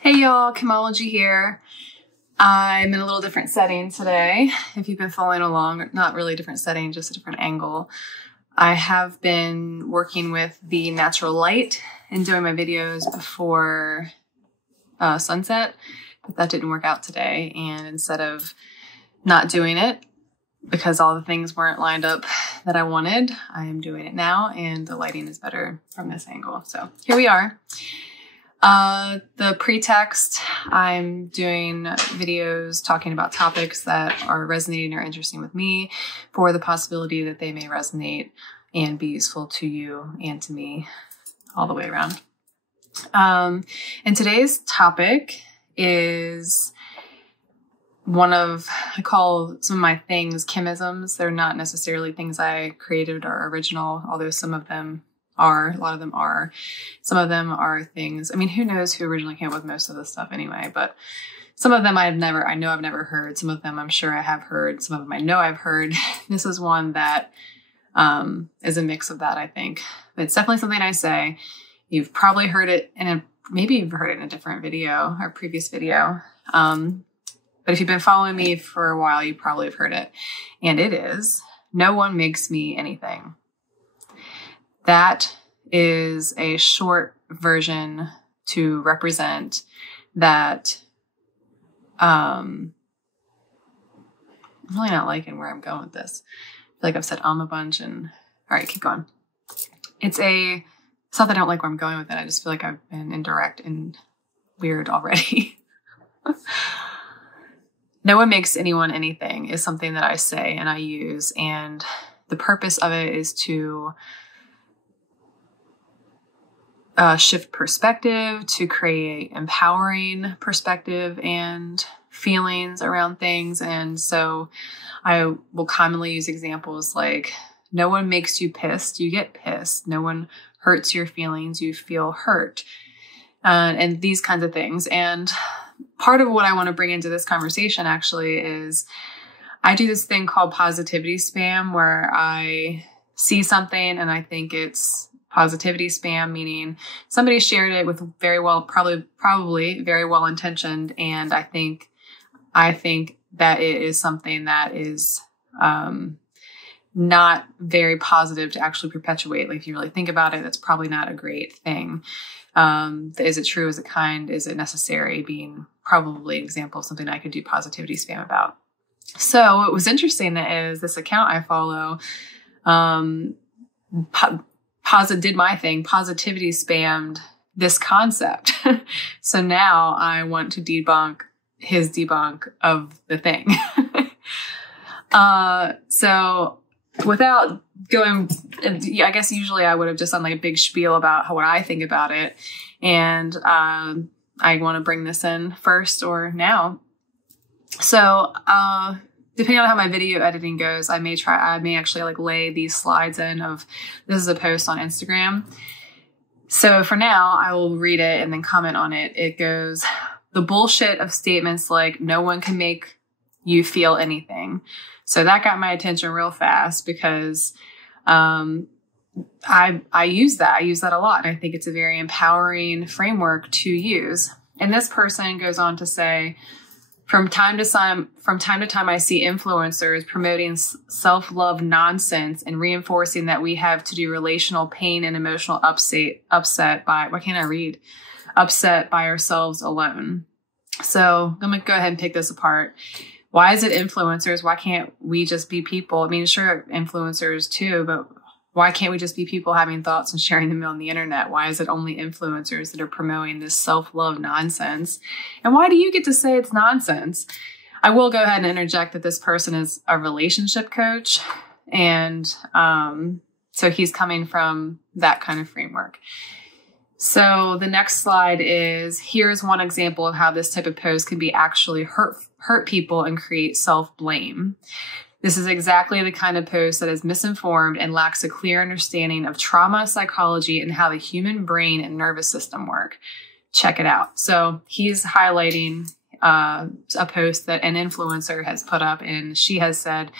Hey y'all, Chemology here. I'm in a little different setting today. If you've been following along, not really a different setting, just a different angle. I have been working with the natural light and doing my videos before sunset, but that didn't work out today. And instead of not doing it, because all the things weren't lined up that I wanted, I am doing it now, and the lighting is better from this angle. So here we are. The pretext, I'm doing videos talking about topics that are resonating or interesting with me for the possibility that they may resonate and be useful to you and to me all the way around. And today's topic is one of, I call some of my things chemisms. They're not necessarily things I created or original, although some of them are, a lot of them are. Some of them are things, I mean, who knows who originally came up with most of this stuff anyway, but some of them I know I've never heard. Some of them I'm sure I have heard. Some of them I know I've heard. This is one that is a mix of that, I think. But it's definitely something I say. You've probably heard it maybe you've heard it in a different video or previous video. But if you've been following me for a while, you probably have heard it. And it is, no one makes me anything. That is a short version to represent that I'm really not liking where I'm going with this. I feel like I've said a bunch and all right, keep going. It's not that I don't like where I'm going with it. I just feel like I've been indirect and weird already. No one makes anyone anything is something that I say and I use. And the purpose of it is to shift perspective, to create empowering perspective and feelings around things. And so I will commonly use examples like, no one makes you pissed, you get pissed. No one hurts your feelings, you feel hurt. And these kinds of things. And part of what I want to bring into this conversation actually is I do this thing called positivity spam, where I see something and I think it's positivity spam, meaning somebody shared it with probably very well intentioned. And I think that it is something that is, not very positive to actually perpetuate. Like if you really think about it, that's probably not a great thing. Is it true? Is it kind? Is it necessary? Being probably an example of something I could do positivity spam about. So what was interesting is this account I follow, did my thing, positivity spammed this concept. So now I want to debunk his debunk of the thing. So without going, I guess usually I would have just done like a big spiel about what I think about it. And I want to bring this in first or now. So depending on how my video editing goes, I may actually like lay these slides in of, this is a post on Instagram. So for now, I will read it and then comment on it. It goes, the bullshit of statements like no one can make you feel anything. So that got my attention real fast because I use that. I use that a lot. And I think it's a very empowering framework to use. And this person goes on to say, from time to time, I see influencers promoting self-love nonsense and reinforcing that we have to do relational pain and emotional upset by ourselves alone. So I'm going to go ahead and pick this apart. Why is it influencers? Why can't we just be people? I mean, sure, influencers too, but why can't we just be people having thoughts and sharing them on the internet? Why is it only influencers that are promoting this self-love nonsense? And why do you get to say it's nonsense? I will go ahead and interject that this person is a relationship coach. And so he's coming from that kind of framework. So the next slide is, here's one example of how this type of post can be actually hurt people and create self-blame. This is exactly the kind of post that is misinformed and lacks a clear understanding of trauma psychology and how the human brain and nervous system work. Check it out. So he's highlighting a post that an influencer has put up, and she has said,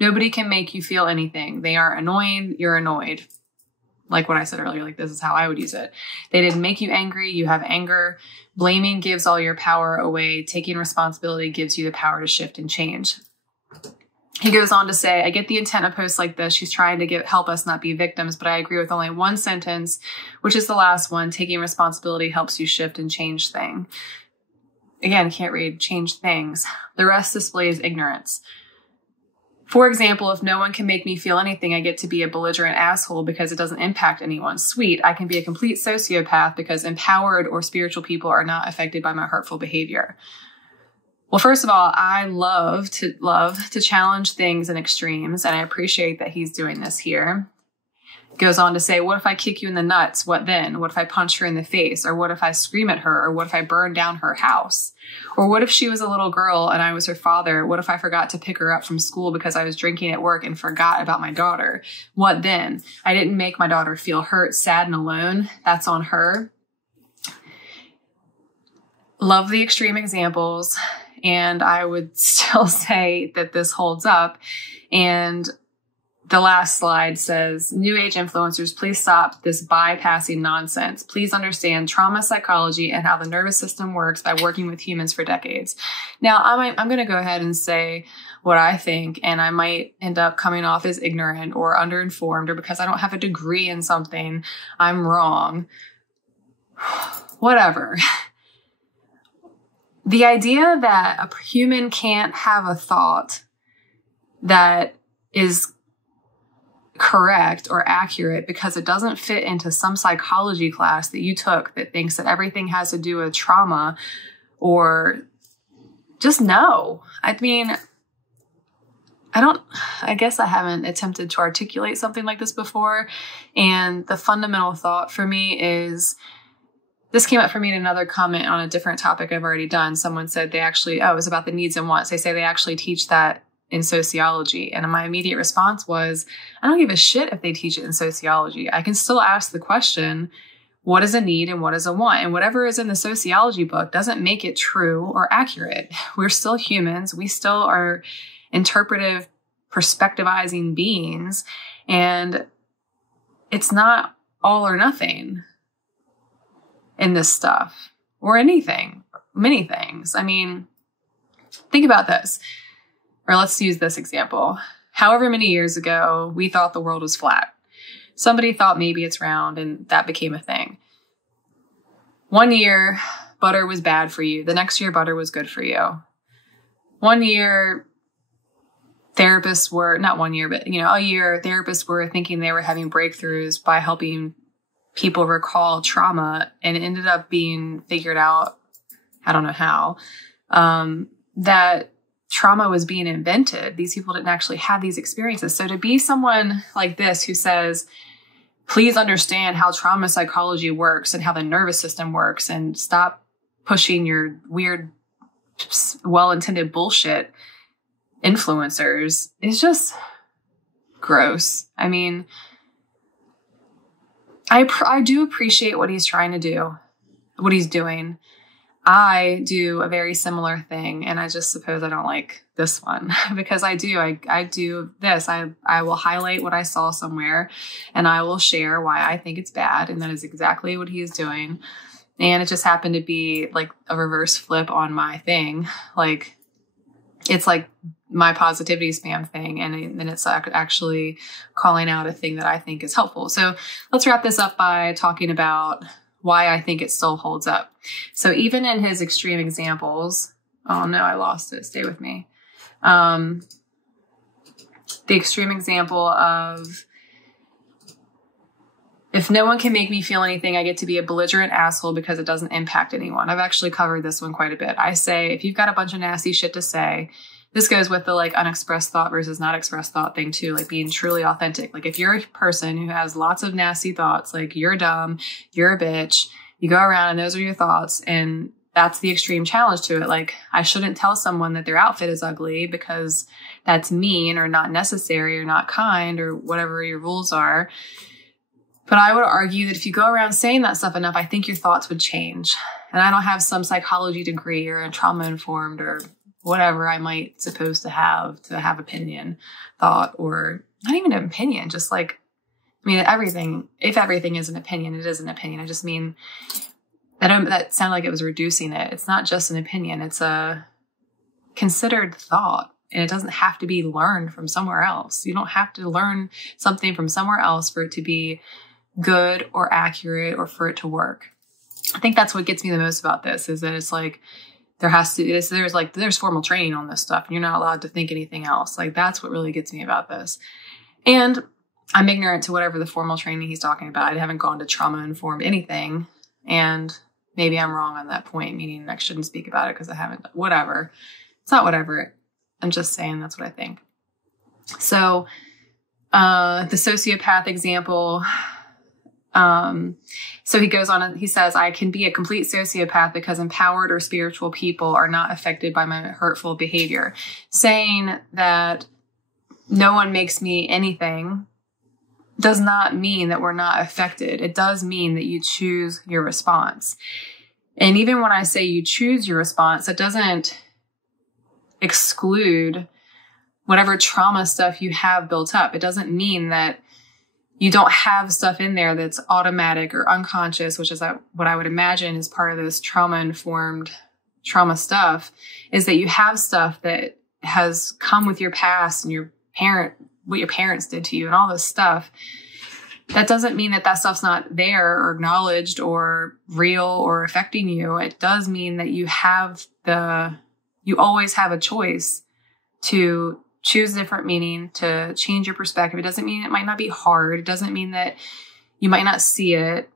nobody can make you feel anything. They are annoying. You're annoyed. like what I said earlier, like this is how I would use it. They didn't make you angry. You have anger. Blaming gives all your power away. Taking responsibility gives you the power to shift and change. He goes on to say, I get the intent of posts like this. She's trying to help us not be victims, but I agree with only one sentence, which is the last one. Taking responsibility helps you shift and change things. Again, can't read, change things. The rest displays ignorance. For example, if no one can make me feel anything, I get to be a belligerent asshole because it doesn't impact anyone. Sweet. I can be a complete sociopath because empowered or spiritual people are not affected by my hurtful behavior. Well, first of all, I love to challenge things in extremes, and I appreciate that he's doing this here. Goes on to say, what if I kick you in the nuts? What then? What if I punch her in the face? Or what if I scream at her? Or what if I burn down her house? Or what if she was a little girl and I was her father? What if I forgot to pick her up from school because I was drinking at work and forgot about my daughter? What then? I didn't make my daughter feel hurt, sad, and alone. That's on her. Love the extreme examples. And I would still say that this holds up. And the last slide says, New Age influencers, please stop this bypassing nonsense. Please understand trauma psychology and how the nervous system works by working with humans for decades. Now, I'm going to go ahead and say what I think, and I might end up coming off as ignorant or underinformed, or because I don't have a degree in something, I'm wrong. Whatever. The idea that a human can't have a thought that is correct or accurate because it doesn't fit into some psychology class that you took that thinks that everything has to do with trauma, or just no. I mean, I guess I haven't attempted to articulate something like this before. And the fundamental thought for me is, this came up for me in another comment on a different topic I've already done. Someone said it was about the needs and wants. They say they actually teach that in sociology. And my immediate response was, I don't give a shit if they teach it in sociology. I can still ask the question, what is a need and what is a want? And whatever is in the sociology book doesn't make it true or accurate. We're still humans. We still are interpretive, perspectivizing beings. And it's not all or nothing in this stuff, or anything, many things. I mean, think about this, or let's use this example. However many years ago, we thought the world was flat. Somebody thought maybe it's round, and that became a thing. One year, butter was bad for you. The next year, butter was good for you. One year, therapists were, not one year, but a year, therapists were thinking they were having breakthroughs by helping people recall trauma, and it ended up being figured out, I don't know how, that trauma was being invented. These people didn't actually have these experiences. So to be someone like this who says, please understand how trauma psychology works and how the nervous system works, and stop pushing your weird, well-intended bullshit influencers, is just gross. I mean, I do appreciate what he's trying to do, what he's doing. I do a very similar thing, and I just suppose I don't like this one because I do this. I will highlight what I saw somewhere, and I will share why I think it's bad, and that is exactly what he is doing. And it just happened to be like a reverse flip on my thing. Like, it's like my positivity spam thing, and then it's actually calling out a thing that I think is helpful. So let's wrap this up by talking about why I think it still holds up. So even in his extreme examples, oh no, I lost it. Stay with me. The extreme example of, if no one can make me feel anything, I get to be a belligerent asshole because it doesn't impact anyone. I've actually covered this one quite a bit. I say, if you've got a bunch of nasty shit to say, this goes with the like unexpressed thought versus not expressed thought thing too, like being truly authentic. Like if you're a person who has lots of nasty thoughts, like you're dumb, you're a bitch, you go around and those are your thoughts, and that's the extreme challenge to it. Like, I shouldn't tell someone that their outfit is ugly because that's mean or not necessary or not kind or whatever your rules are. But I would argue that if you go around saying that stuff enough, I think your thoughts would change. And I don't have some psychology degree or a trauma informed or whatever I might supposed to have opinion, thought, or not even an opinion, just like mean, if everything is an opinion, it is an opinion. I just mean, that sounded like it was reducing it. It's not just an opinion. It's a considered thought, and it doesn't have to be learned from somewhere else. You don't have to learn something from somewhere else for it to be good or accurate or for it to work. I think that's what gets me the most about this, is that it's like, there's formal training on this stuff and you're not allowed to think anything else. Like, that's what really gets me about this. And I'm ignorant to whatever the formal training he's talking about. I haven't gone to trauma-informed anything. And maybe I'm wrong on that point, meaning I shouldn't speak about it because I haven't, whatever. It's not whatever. I'm just saying that's what I think. So the sociopath example, so he goes on and he says, I can be a complete sociopath because empowered or spiritual people are not affected by my hurtful behavior. Saying that no one makes me anything does not mean that we're not affected. It does mean that you choose your response. And even when I say you choose your response, it doesn't exclude whatever trauma stuff you have built up. It doesn't mean that you don't have stuff in there that's automatic or unconscious, which is what I would imagine is part of this trauma-informed trauma stuff, is that you have stuff that has come with your past and what your parents did to you and all this stuff. That doesn't mean that stuff's not there or acknowledged or real or affecting you. It does mean that you always have a choice to choose a different meaning, to change your perspective. It doesn't mean it might not be hard. It doesn't mean that you might not see it.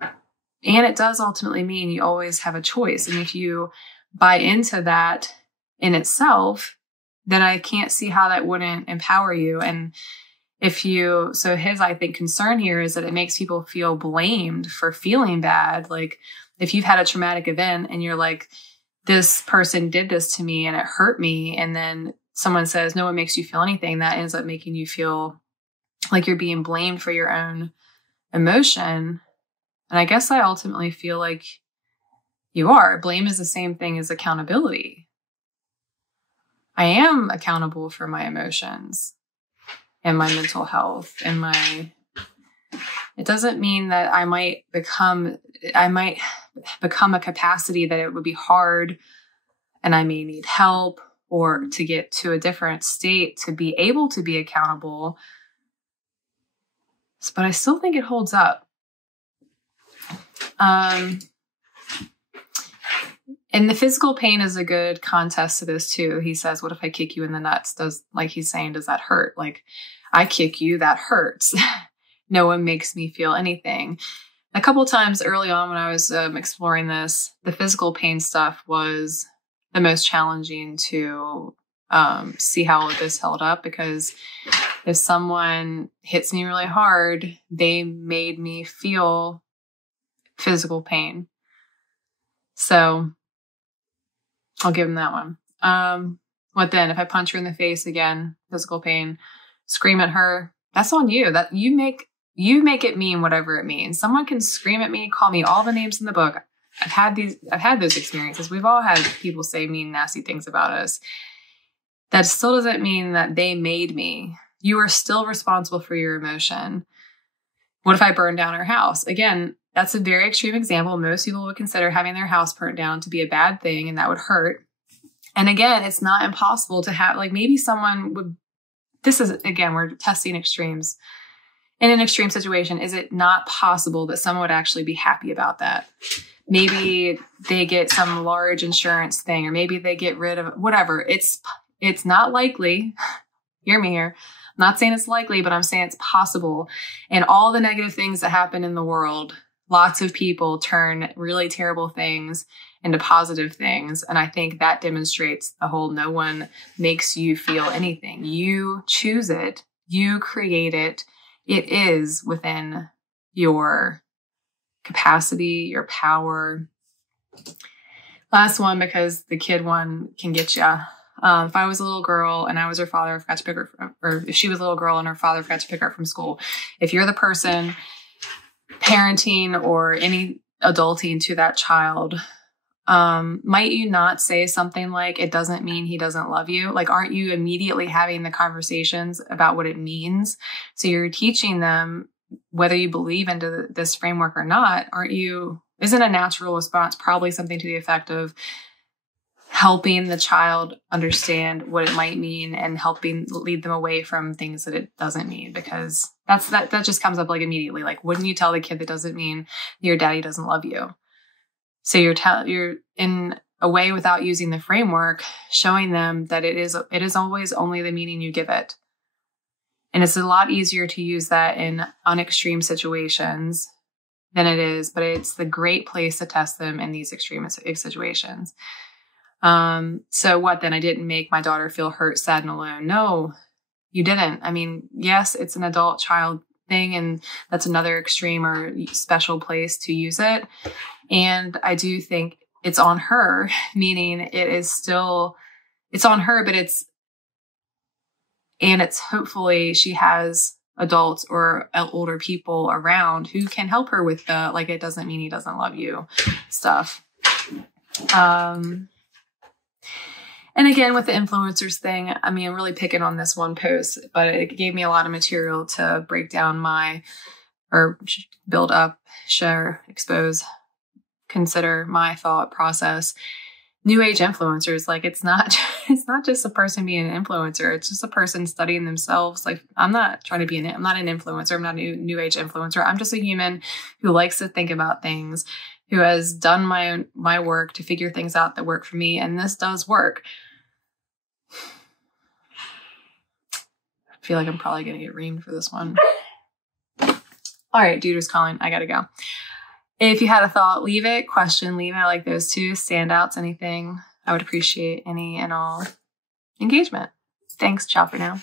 And it does ultimately mean you always have a choice. And if you buy into that in itself, then I can't see how that wouldn't empower you. And so his, I think, concern here is that it makes people feel blamed for feeling bad. Like, if you've had a traumatic event and you're like, this person did this to me and it hurt me, and then someone says, no one makes you feel anything, that ends up making you feel like you're being blamed for your own emotion. And I guess I ultimately feel like you are. Blame is the same thing as accountability. I am accountable for my emotions and my mental health and it doesn't mean that I might become a capacity that it would be hard and I may need help or to get to a different state to be able to be accountable. But I still think it holds up. And the physical pain is a good contest to this too. He says, what if I kick you in the nuts? He's saying, does that hurt? Like, I kick you, that hurts. No one makes me feel anything. A couple of times early on when I was exploring this, the physical pain stuff was the most challenging to see how this held up, because if someone hits me really hard, they made me feel physical pain. So I'll give him that one. What then? If I punch her in the face again, physical pain, scream at her, that's on you. That you make it mean whatever it means. Someone can scream at me, call me all the names in the book. I've had those experiences. We've all had people say mean, nasty things about us. That still doesn't mean that they made me. You are still responsible for your emotion. What if I burn down our house? Again, that's a very extreme example. Most people would consider having their house burnt down to be a bad thing, and that would hurt. And again, it's not impossible to have, like, maybe someone would, we're testing extremes. In an extreme situation, is it not possible that someone would actually be happy about that? Maybe they get some large insurance thing, or maybe they get rid of whatever. It's not likely. Hear me here. I'm not saying it's likely, but I'm saying it's possible. And all the negative things that happen in the world, lots of people turn really terrible things into positive things. And I think that demonstrates the whole no one makes you feel anything. You choose it. You create it. It is within your capacity, your power. Last one, because the kid one can get you. If I was a little girl and I was her father, I forgot to pick her, or if she was a little girl and her father forgot to pick her up from school, if you're the person parenting or any adulting to that child, might you not say something like, it doesn't mean he doesn't love you? Like, aren't you immediately having the conversations about what it means? So you're teaching them whether you believe into this framework or not, isn't a natural response probably something to the effect of helping the child understand what it might mean and helping lead them away from things that it doesn't mean? Because that just comes up like immediately. Like, wouldn't you tell the kid that doesn't mean your daddy doesn't love you? So you're in a way, without using the framework, showing them that it is always only the meaning you give it. And it's a lot easier to use that in unextreme situations than it is, but it's the great place to test them in these extreme situations. So what then? I didn't make my daughter feel hurt, sad, and alone. No, you didn't. I mean, yes, it's an adult child thing, and that's another extreme or special place to use it. And I do think it's on her, meaning it's on her, but it's hopefully she has adults or older people around who can help her with the, like, it doesn't mean he doesn't love you stuff. And again, with the influencers thing, I mean, I'm really picking on this one post, but it gave me a lot of material to break down build up, share, expose, consider my thought process. New age influencers, like, it's not just a person being an influencer. It's just a person studying themselves. Like, I'm not an influencer. I'm not a new age influencer. I'm just a human who likes to think about things, who has done my work to figure things out that work for me. And this does work. I feel like I'm probably going to get reamed for this one. All right, Duder's calling. I got to go. If you had a thought, leave it. Question, leave it. I like those too. Standouts, anything. I would appreciate any and all engagement. Thanks. Ciao for now.